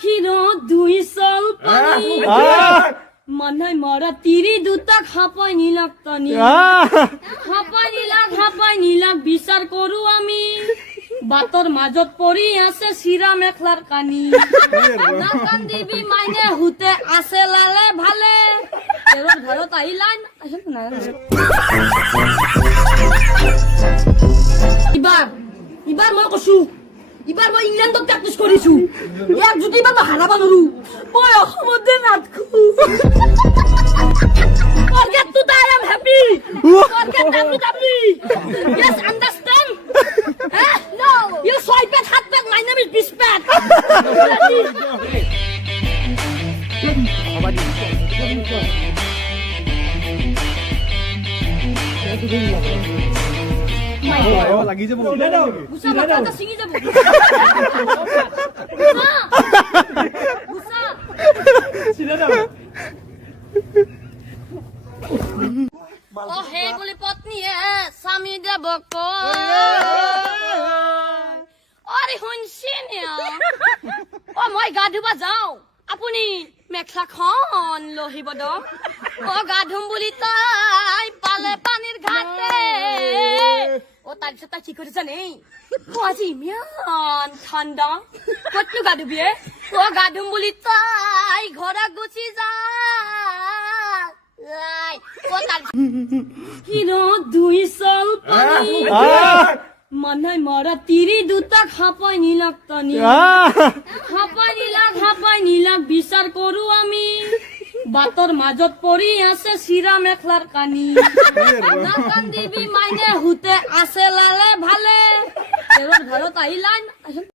গাখীৰত দুই চল পানী মানাই মৰা তিৰি দুটা খাপাই নীলাক টানি খাপাই নীলাক বিচাৰ কৰো আমি বাটৰ মাজত পৰি আছে চিৰা মেখলাৰ কানি না কান্দিবি মাইনে হুতে আছে লালে ভালে তেওঁৰ ঘৰত আহিলান ইবাৰ মই কৈছো ইবাৰ মই ইংলেণ্ডত প্ৰেক্টিচ কৰিছো এক যদি ইবাৰ মই হাৰাব নোৱাৰো মই অসমতে নাথকো forget to die I'm happy forget WWE yes understand no you swipe at hot back my name is Bispat লাগি যাব বুসা মাথা সিঙি যাব বুসা চিনা দাও ও হে বলি পত্নীয়ে স্বামী দেবক অরে শুনছিনে ও মই গা ধুবা যাও আপুনি মেখলাখন লহিব দ ও গা ধুম বুলি তাই পালে পানীৰ ঘাটে ও তাৰপিছত তাই কি কৰিছে নেই ও আজি ইমান ঠাণ্ডা কতনো গা ধুবি ও গা ধুম বুলি তাই ঘৰত গুচি যায় কিৰত দুই চল পানী মানাই মৰা তিৰি দুটা খাপাই নীলাক টানি খাপাই নীলাক বিচাৰ কৰো আমি বাটৰ মাজত পৰি আছে চিৰা মেখলাৰ কানি না কান্দিবি মাইনে হুতে আছে লালে ভালে তেওঁৰ ঘৰত আহিলান